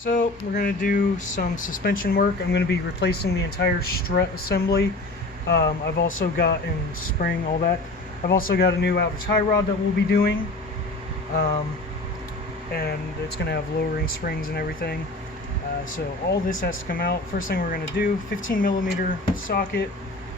So we're going to do some suspension work. I'm going to be replacing the entire strut assembly. I've also got in spring, all that. I've also got a new outer tie rod that we'll be doing. And it's going to have lowering springs and everything. So all this has to come out. First thing we're going to do, 15mm socket.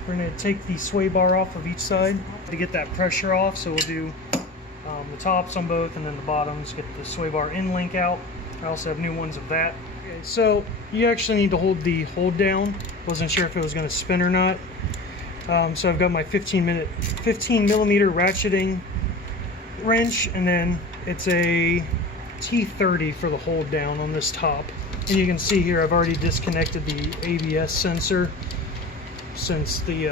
We're going to take the sway bar off of each side to get that pressure off. So we'll do the tops on both and then the bottoms, get the sway bar in link out. I also have new ones of that. Okay, so you actually need to hold the hold down. Wasn't sure if it was going to spin or not. So I've got my 15mm ratcheting wrench, and then it's a T30 for the hold down on this top. And you can see here I've already disconnected the ABS sensor, since the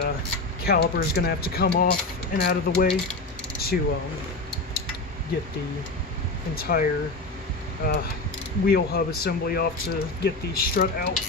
caliper is going to have to come off and out of the way to get the entire wheel hub assembly off to get the strut out.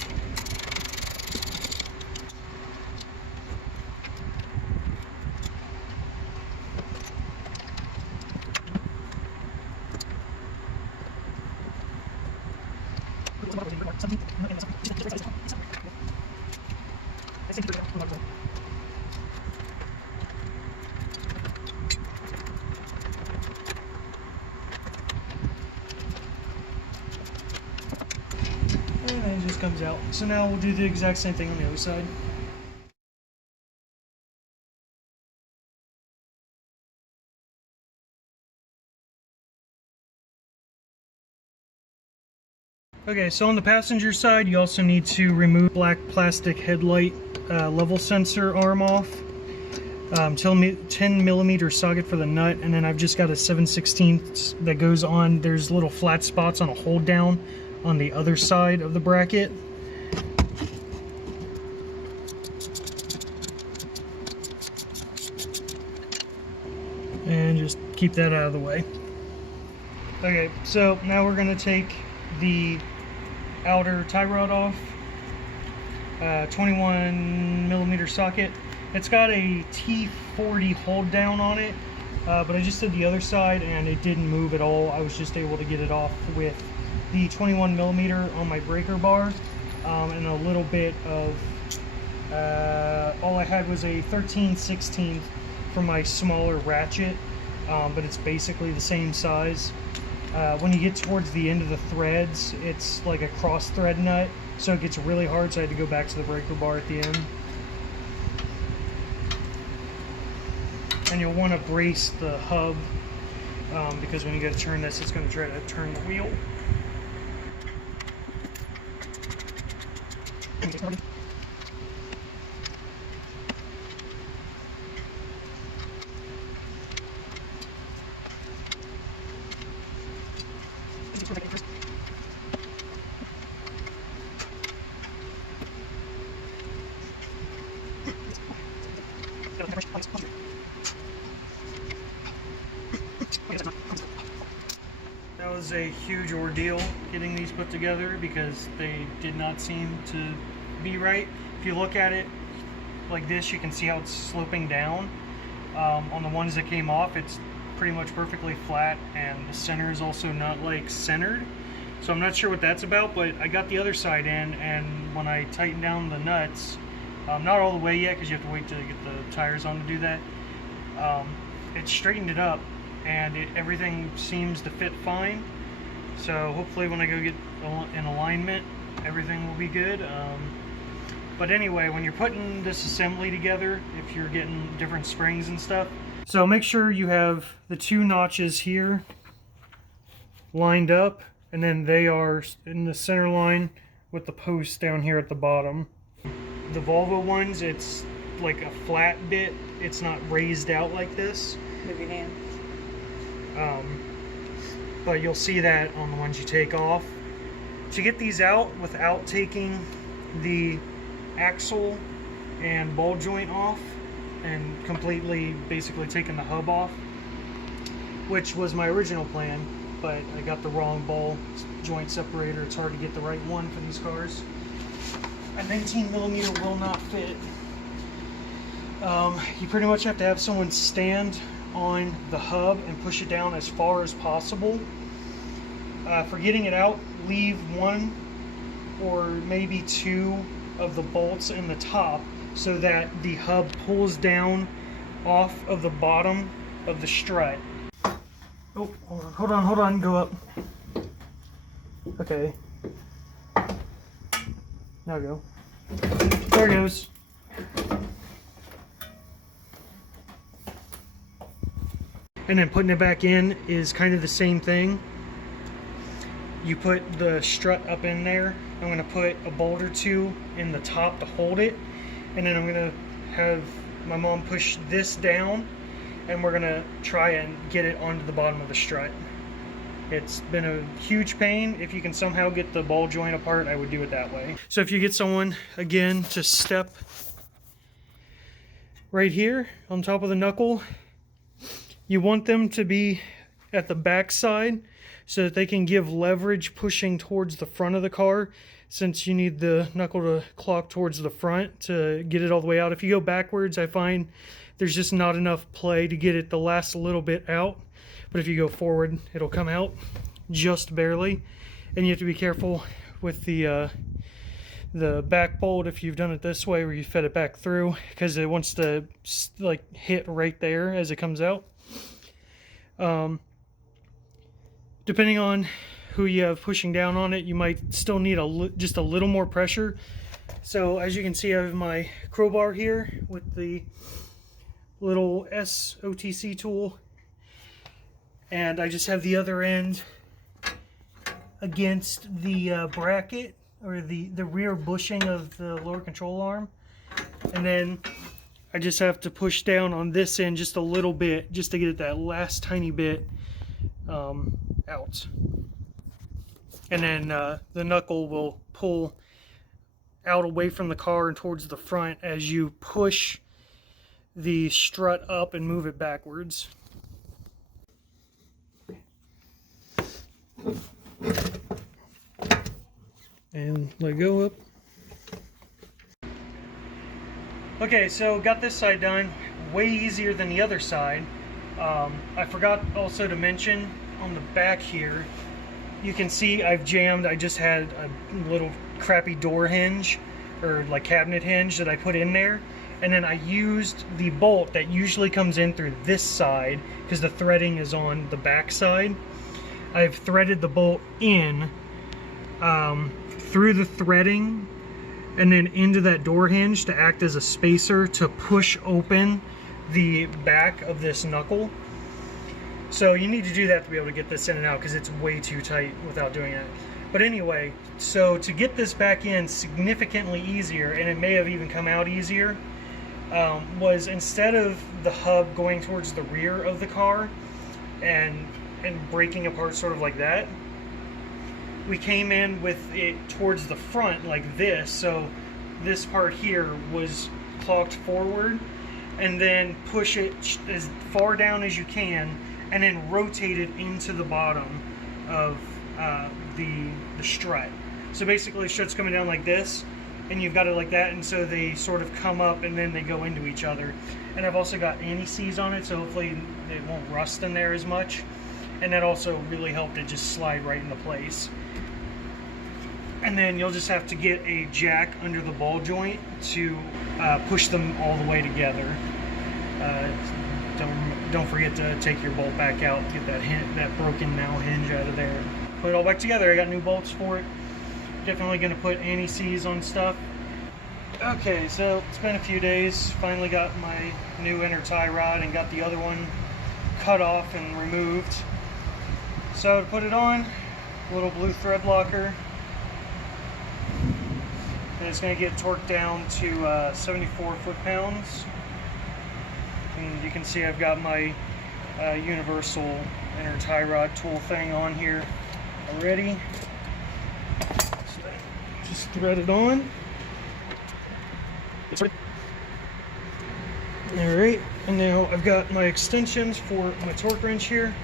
And then it just comes out. So now we'll do the exact same thing on the other side. Okay, so on the passenger side, you also need to remove black plastic headlight level sensor arm off. 10mm socket for the nut, and then I've just got a 7/16 that goes on. There's little flat spots on a hold down on the other side of the bracket. And just keep that out of the way. Okay, so now we're going to take the outer tie rod off. 21mm socket. It's got a T40 hold down on it, but I just did the other side and it didn't move at all. I was just able to get it off with the 21mm on my breaker bar, and a little bit of all I had was a 13/16 for my smaller ratchet, but it's basically the same size. When you get towards the end of the threads, it's like a cross thread nut, so it gets really hard, so I had to go back to the breaker bar at the end. And you'll want to brace the hub, because when you go to turn this, it's going to try to turn the wheel. That was a huge ordeal getting these put together because they did not seem to be right. If you look at it like this, you can see how it's sloping down. On the ones that came off, it's pretty much perfectly flat, and the center is also not like centered. So I'm not sure what that's about, but I got the other side in, and when I tightened down the nuts, not all the way yet because you have to wait to get the tires on to do that, it straightened it up, and everything seems to fit fine. So hopefully when I go get in alignment, everything will be good. But anyway, when you're putting this assembly together, if you're getting different springs and stuff, so make sure you have the two notches here lined up, and then they are in the center line with the post down here at the bottom. The Volvo ones, it's like a flat bit. It's not raised out like this. Move your hand. But you'll see that on the ones you take off. To get these out without taking the axle and ball joint off and completely basically taking the hub off, which was my original plan, but I got the wrong ball joint separator. It's hard to get the right one for these cars. A 19mm will not fit. You pretty much have to have someone stand on the hub and push it down as far as possible. For getting it out leave one or maybe two of the bolts in the top so that the hub pulls down off of the bottom of the strut. Oh, hold on, go up. Okay. Now go. There it goes. And then putting it back in is kind of the same thing. You put the strut up in there. I'm going to put a bolt or two in the top to hold it. And then I'm going to have my mom push this down. And we're going to try and get it onto the bottom of the strut. It's been a huge pain. If you can somehow get the ball joint apart, I would do it that way. So if you get someone, again, to step right here on top of the knuckle, you want them to be at the back side so that they can give leverage pushing towards the front of the car, since you need the knuckle to clock towards the front to get it all the way out. If you go backwards, I find there's just not enough play to get it the last little bit out. But if you go forward, it'll come out just barely. And you have to be careful with the back bolt if you've done it this way where you fed it back through, because it wants to like hit right there as it comes out. Depending on who you have pushing down on it, you might still need just a little more pressure. So as you can see, I have my crowbar here with the little SOTC tool, and I just have the other end against the bracket, or the rear bushing of the lower control arm, and then I just have to push down on this end just a little bit just to get it that last tiny bit out. And then the knuckle will pull out away from the car and towards the front as you push the strut up and move it backwards. And let go up. Okay, so got this side done. Way easier than the other side. I forgot also to mention on the back here, you can see I've jammed, I just had a little crappy door hinge, or like cabinet hinge that I put in there. And then I used the bolt that usually comes in through this side, because the threading is on the back side. I've threaded the bolt in through the threading and then into that door hinge to act as a spacer to push open the back of this knuckle. So you need to do that to be able to get this in and out, because it's way too tight without doing that. But anyway, so to get this back in significantly easier, and it may have even come out easier, was instead of the hub going towards the rear of the car and breaking apart sort of like that, we came in with it towards the front like this. So this part here was clocked forward, and then push it as far down as you can, and then rotate it into the bottom of the strut. So basically the strut's coming down like this, and you've got it like that, and so they sort of come up and then they go into each other. And I've also got anti-seize on it, so hopefully it won't rust in there as much. And that also really helped it just slide right into place. And then you'll just have to get a jack under the ball joint to push them all the way together. Don't forget to take your bolt back out, get that broken now hinge out of there. Put it all back together. I got new bolts for it. Definitely going to put anti-seize on stuff. Okay, so it's been a few days. Finally got my new inner tie rod and got the other one cut off and removed. So to put it on, a little blue thread locker. And it's going to get torqued down to 74 foot-pounds. And you can see I've got my universal inner tie rod tool thing on here already. So just thread it on. Alright, and now I've got my extensions for my torque wrench here.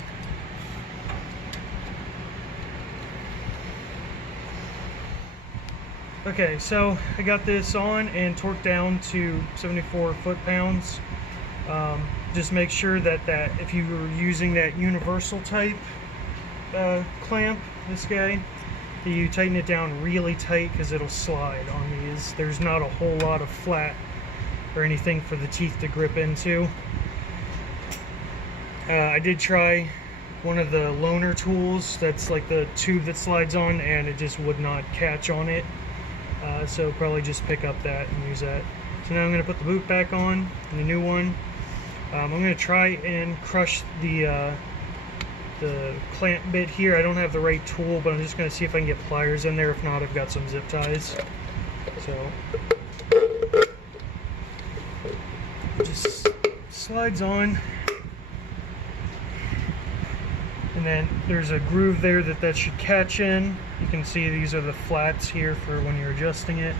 Okay, so I got this on and torqued down to 74 foot-pounds. Just make sure that if you were using that universal type clamp, this guy, you tighten it down really tight because it'll slide on these. There's not a whole lot of flat or anything for the teeth to grip into. I did try one of the loaner tools that's like the tube that slides on, and it just would not catch on it. So probably just pick up that and use that. So now I'm going to put the boot back on, the new one. I'm going to try and crush the clamp bit here. I don't have the right tool, but I'm just going to see if I can get pliers in there. If not, I've got some zip ties. So it just slides on, and then there's a groove there that should catch in. You can see these are the flats here for when you're adjusting it.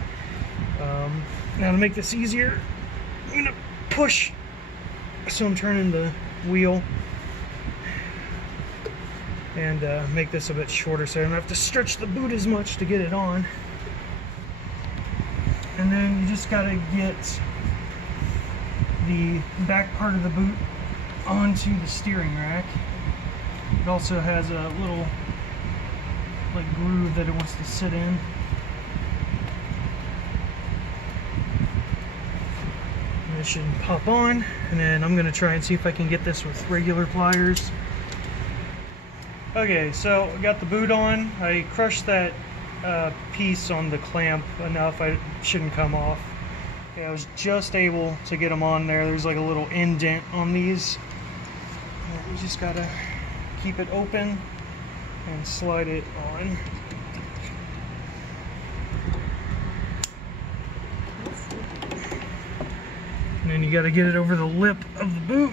Now to make this easier, I'm going to push, so I'm turning the wheel, and make this a bit shorter so I don't have to stretch the boot as much to get it on. And then you just got to get the back part of the boot onto the steering rack. It also has a little like groove that it wants to sit in. And it should pop on, and then I'm going to try and see if I can get this with regular pliers. Okay, so I got the boot on. I crushed that piece on the clamp enough. I shouldn't come off. Okay, I was just able to get them on there. There's like a little indent on these. We just gotta keep it open and slide it on. And then you gotta get it over the lip of the boot,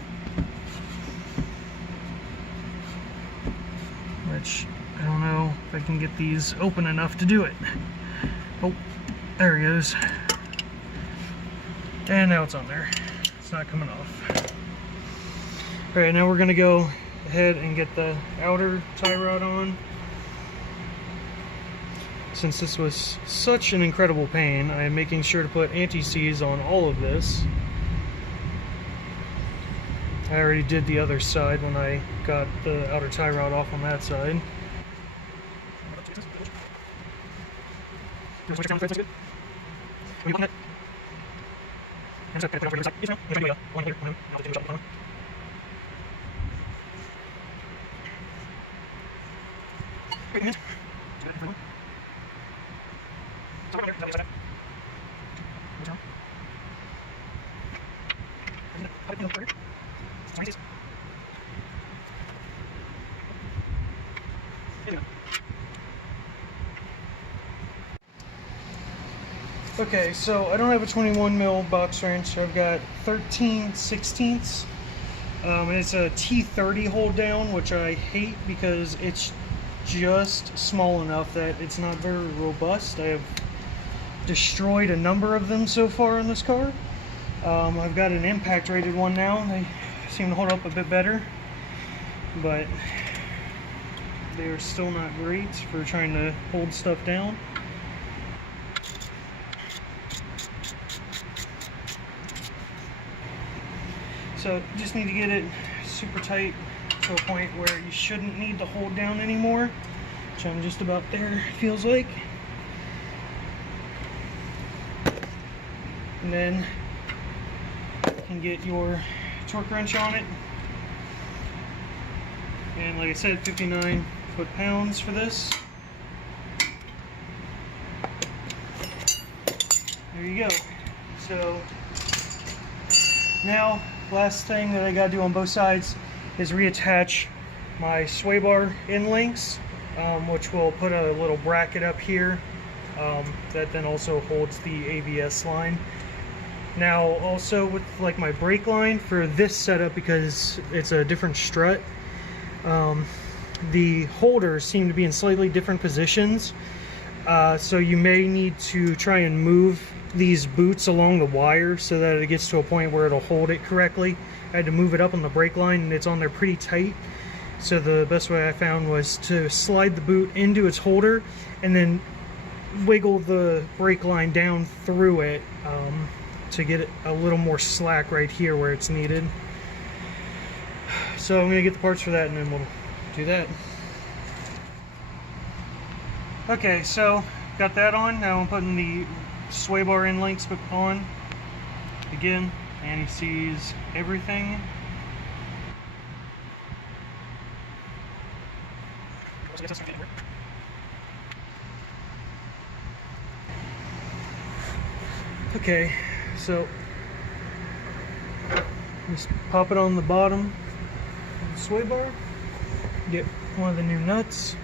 which I don't know if I can get these open enough to do it. Oh, there it goes. And now it's on there. It's not coming off. Alright, now we're gonna go ahead and get the outer tie rod on. Since this was such an incredible pain, I am making sure to put anti-seize on all of this. I already did the other side when I got the outer tie rod off on that side. Okay, so I don't have a 21 mil box wrench. I've got 13/16, and it's a T30 hold down, which I hate because it's just small enough that it's not very robust. I have destroyed a number of them so far in this car. I've got an impact rated one now. They seem to hold up a bit better, but they are still not great for trying to hold stuff down. So you just need to get it super tight to a point where you shouldn't need to hold down anymore, which I'm just about there, it feels like. And then you can get your torque wrench on it. And like I said, 59 foot-pounds for this. There you go. So now, last thing that I gotta do on both sides is reattach my sway bar end links, which will put a little bracket up here that then also holds the ABS line. Now also with like my brake line for this setup, because it's a different strut, the holders seem to be in slightly different positions, so you may need to try and move these boots along the wire so that it gets to a point where it'll hold it correctly. I had to move it up on the brake line, and it's on there pretty tight, so the best way I found was to slide the boot into its holder and then wiggle the brake line down through it to get it a little more slack right here where it's needed. So I'm going to get the parts for that, and then we'll do that. Okay, so got that on. Now I'm putting the sway bar end links on again, and he sees everything. Okay, so just pop it on the bottom of the sway bar, get one of the new nuts.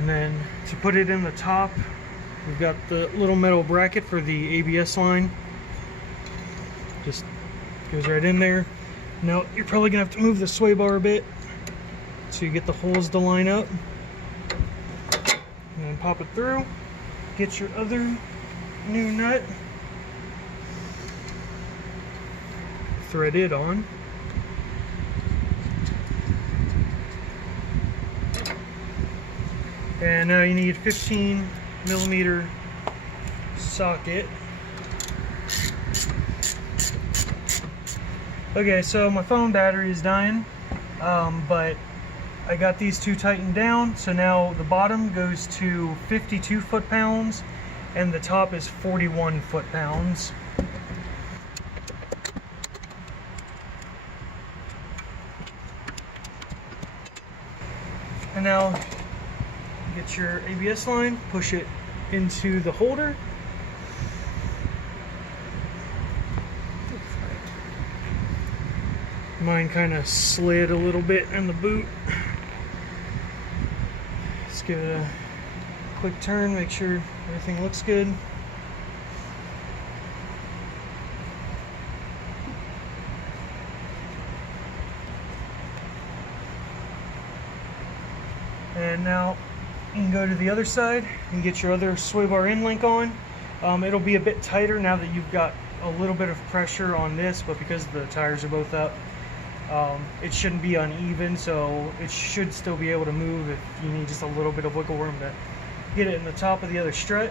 And then to put it in the top, we've got the little metal bracket for the ABS line. Just goes right in there. Now you're probably gonna have to move the sway bar a bit so you get the holes to line up. And then pop it through. Get your other new nut. Thread it on. And now you need 15mm socket. Okay, so my phone battery is dying, but I got these two tightened down, so now the bottom goes to 52 foot-pounds and the top is 41 foot-pounds. And now get your ABS line, push it into the holder. Mine kind of slid a little bit in the boot. Let's give it a quick turn, make sure everything looks good. And now you can go to the other side and get your other sway bar end link on. It'll be a bit tighter now that you've got a little bit of pressure on this, but because the tires are both up, it shouldn't be uneven, so it should still be able to move if you need just a little bit of wiggle room to get it in the top of the other strut.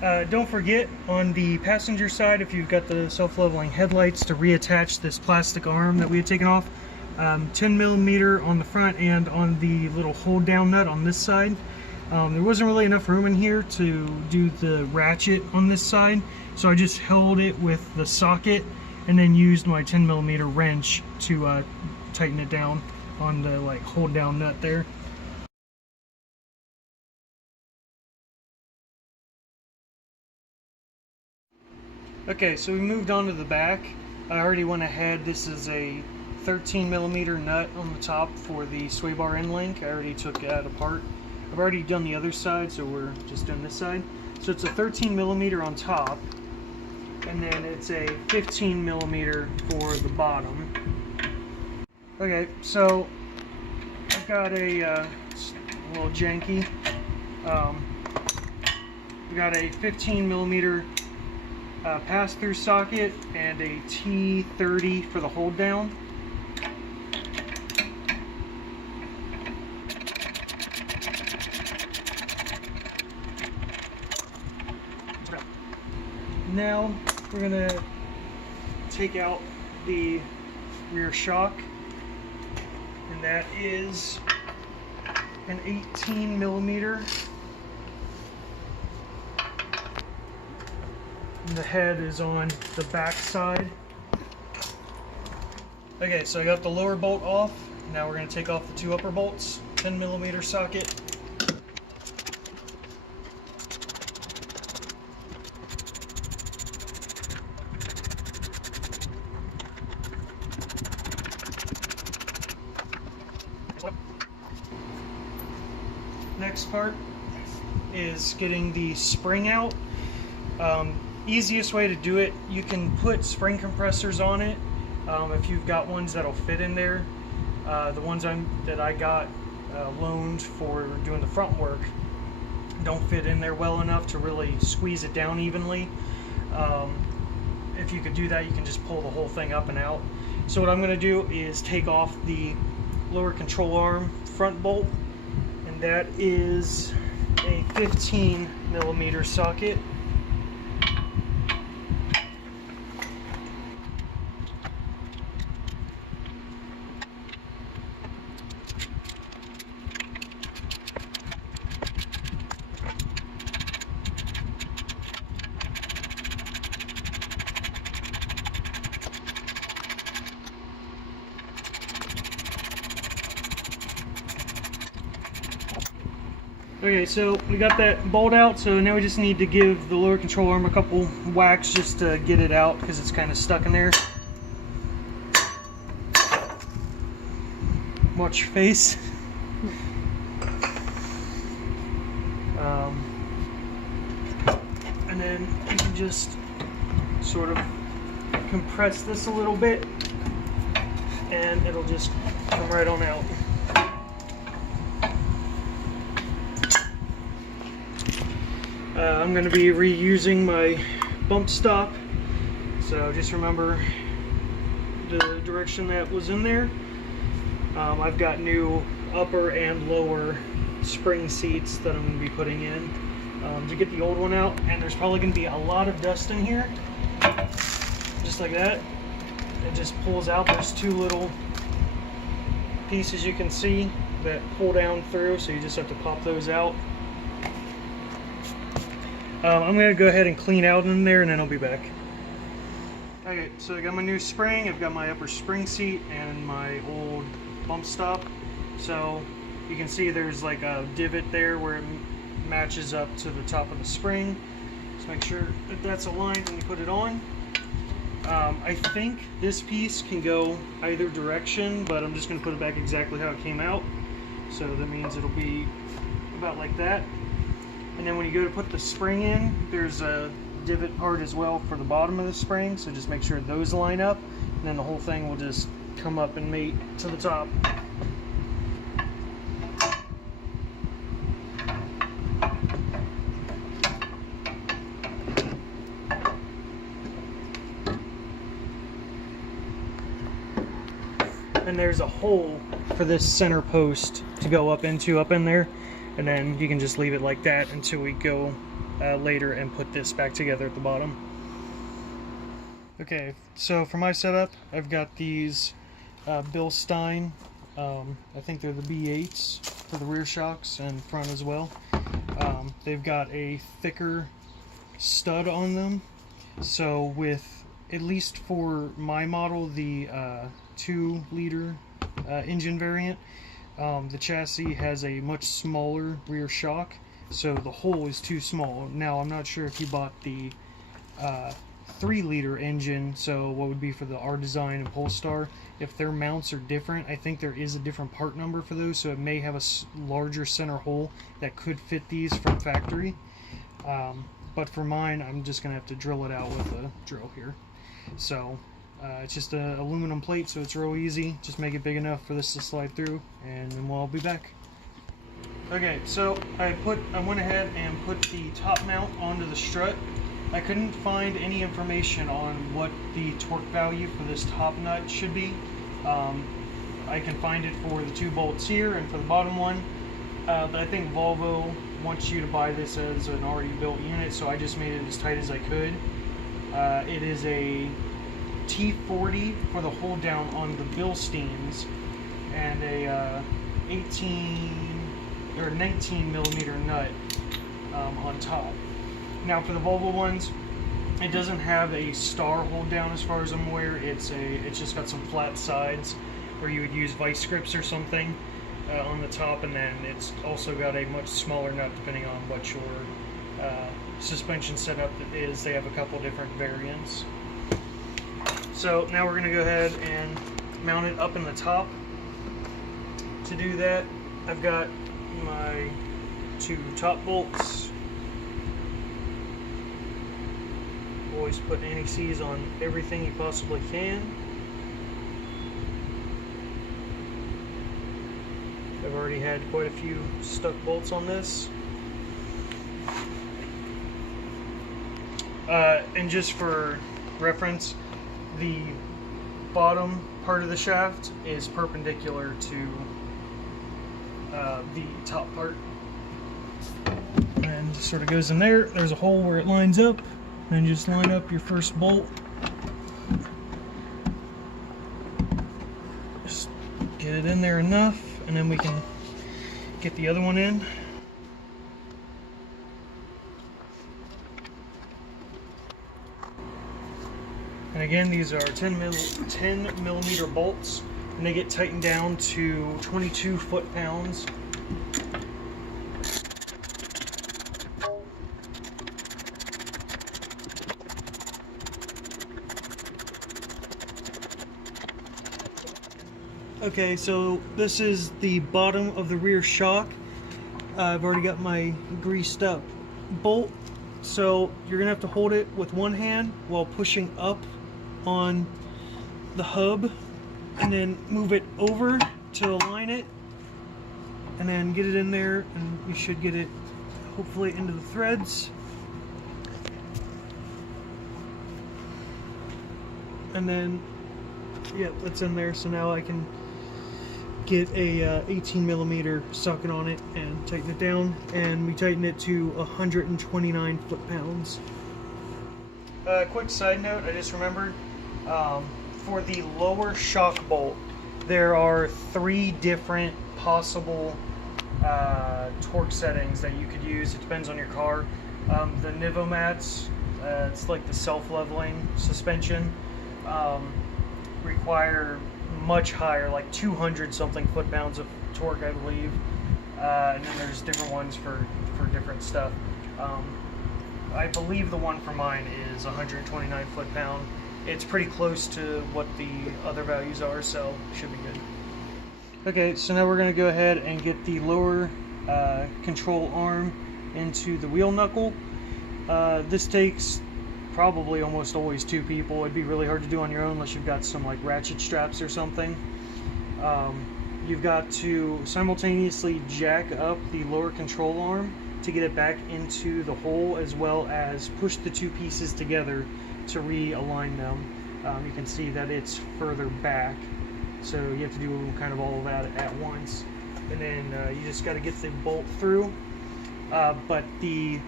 Don't forget, on the passenger side, if you've got the self-leveling headlights, to reattach this plastic arm that we had taken off. 10mm on the front and on the little hold down nut on this side. There wasn't really enough room in here to do the ratchet on this side, so I just held it with the socket and then used my 10mm wrench to tighten it down on the hold down nut there. Okay, so we moved on to the back. I already went ahead. This is a 13mm nut on the top for the sway bar end link. I already took that apart. I've already done the other side, so we're just doing this side. So it's a 13mm on top, and then it's a 15mm for the bottom. Okay, so I've got a little janky. We got a 15mm pass-through socket and a T30 for the hold down. Now we're gonna take out the rear shock, and that is an 18mm. And the head is on the back side. Okay, so I got the lower bolt off. Now we're gonna take off the two upper bolts. 10mm socket. Next part is getting the spring out. Easiest way to do it, you can put spring compressors on it if you've got ones that'll fit in there. The ones that I got loaned for doing the front work don't fit in there well enough to really squeeze it down evenly. If you could do that, you can just pull the whole thing up and out. So what I'm going to do is take off the lower control arm front bolt, and that is a 15mm socket. Okay, so we got that bolt out, so now we just need to give the lower control arm a couple whacks just to get it out because it's kind of stuck in there. Watch your face. And then you can just sort of compress this a little bit and it'll just come right on out. I'm going to be reusing my bump stop, so just remember the direction that was in there. I've got new upper and lower spring seats that I'm going to be putting in to get the old one out, and there's probably going to be a lot of dust in here, just like that. It just pulls out. There's two little pieces you can see that pull down through, so you just have to pop those out. I'm going to go ahead and clean out in there and then I'll be back. Okay, so I got my new spring, I've got my upper spring seat and my old bump stop. So you can see there's like a divot there where it matches up to the top of the spring. Just make sure that that's aligned when you put it on. I think this piece can go either direction, but I'm just going to put it back exactly how it came out. So that means it'll be about like that. And then when you go to put the spring in, there's a divot part as well for the bottom of the spring, so just make sure those line up, and then the whole thing will just come up and mate to the top. And there's a hole for this center post to go up in there. And then you can just leave it like that until we go later and put this back together at the bottom. Okay, so for my setup, I've got these Bilstein, I think they're the B8s for the rear shocks and front as well. They've got a thicker stud on them. So with, at least for my model, the 2-liter engine variant, the chassis has a much smaller rear shock, so the hole is too small. Now, I'm not sure if you bought the 3-liter engine, so what would be for the R Design and Polestar, if their mounts are different. I think there is a different part number for those, so it may have a larger center hole that could fit these from factory. But for mine, I'm just going to have to drill it out with a drill here. So it's just an aluminum plate, so it's real easy. Just make it big enough for this to slide through, and then we'll all be back. Okay, so I went ahead and put the top mount onto the strut. I couldn't find any information on what the torque value for this top nut should be. I can find it for the 2 bolts here and for the bottom one. But I think Volvo wants you to buy this as an already built unit, so I just made it as tight as I could. It is a T40 for the hold down on the Bilsteins, and a 18 or 19 millimeter nut on top. Now for the Volvo ones, it doesn't have a star hold down as far as I'm aware. It's just got some flat sides where you would use vice grips or something on the top, and then it's also got a much smaller nut depending on what your suspension setup is. They have a couple different variants. So now we're going to go ahead and mount it up in the top. To do that, I've got my 2 top bolts. Always put anti-seize on everything you possibly can. I've already had quite a few stuck bolts on this. And just for reference, the bottom part of the shaft is perpendicular to the top part, and just sort of goes in there. There's a hole where it lines up, and just line up your first bolt. Just get it in there enough, and then we can get the other one in. And again, these are 10 millimeter bolts, and they get tightened down to 22 foot-pounds. Okay, so this is the bottom of the rear shock. I've already got my greased up bolt. So you're gonna have to hold it with one hand while pushing up on the hub, and then move it over to align it, and then get it in there, and you should get it hopefully into the threads. And then, yeah, that's in there. So now I can get a 18mm socket on it and tighten it down, and we tighten it to 129 foot-pounds. Quick side note, I just remembered, for the lower shock bolt, there are 3 different possible torque settings that you could use. It depends on your car. The Nivomats, it's like the self-leveling suspension, require much higher, like 200 something foot-pounds of torque, I believe. And then there's different ones for different stuff. I believe the one for mine is 129 foot-pound. It's pretty close to what the other values are, so should be good. Okay, so now we're going to go ahead and get the lower control arm into the wheel knuckle. This takes probably almost always 2 people. It'd be really hard to do on your own unless you've got some like ratchet straps or something. You've got to simultaneously jack up the lower control arm to get it back into the hole, as well as push the 2 pieces together to realign them. You can see that it's further back, so you have to do kind of all of that at once. And then you just got to get the bolt through, but the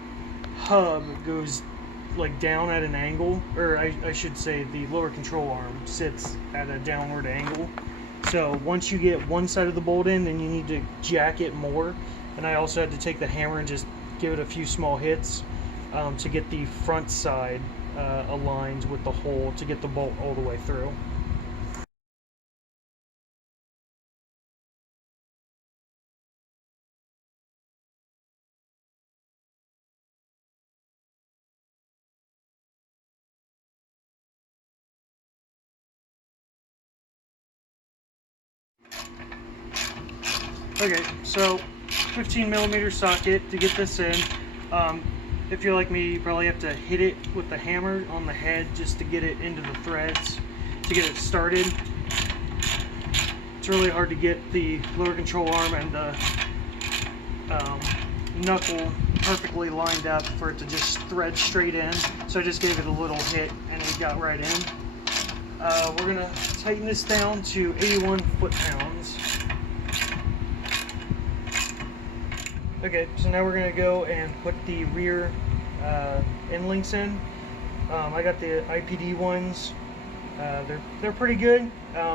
hub goes like down at an angle, or I should say the lower control arm sits at a downward angle. So once you get one side of the bolt in, then you need to jack it more. And I also had to take the hammer and just give it a few small hits to get the front side aligned with the hole to get the bolt all the way through. Okay, so 15mm socket to get this in. If you're like me, you probably have to hit it with the hammer on the head just to get it into the threads, to get it started. It's really hard to get the lower control arm and the knuckle perfectly lined up for it to just thread straight in. So I just gave it a little hit and it got right in. We're gonna tighten this down to 81 foot-pounds. Okay, so now we're going to go and put the rear end links in. I got the IPD ones. They're pretty good.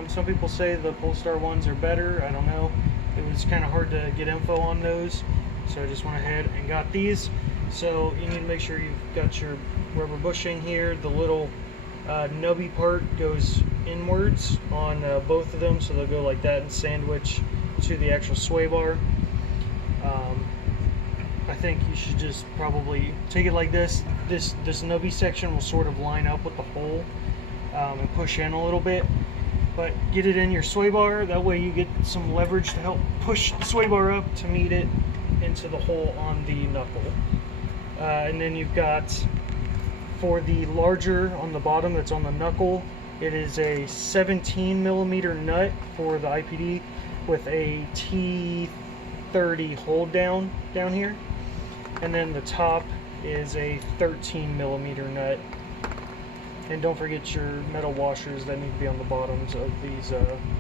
Some people say the Polestar ones are better. I don't know. It was kind of hard to get info on those, so I just went ahead and got these. So you need to make sure you've got your rubber bushing here. The little nubby part goes inwards on both of them, so they'll go like that and sandwich to the actual sway bar. I think you should just probably take it like this. This nubby section will sort of line up with the hole and push in a little bit. But get it in your sway bar, that way you get some leverage to help push the sway bar up to meet it into the hole on the knuckle. And then you've got, for the larger on the bottom that's on the knuckle, it is a 17mm nut for the IPD with a T30 hold down here. And then the top is a 13mm nut. And don't forget your metal washers that need to be on the bottoms of these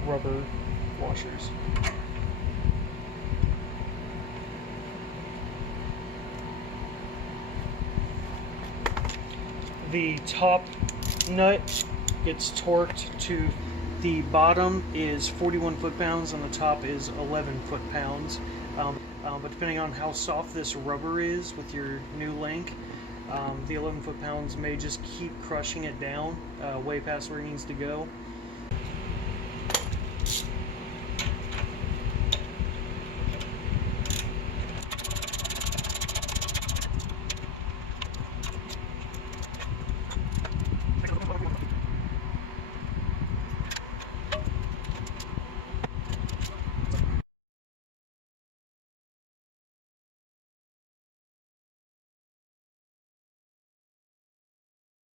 rubber washers. The top nut gets torqued to the bottom is 41 foot-pounds and the top is 11 foot-pounds. But depending on how soft this rubber is with your new link, the 11 foot-pounds may just keep crushing it down way past where it needs to go.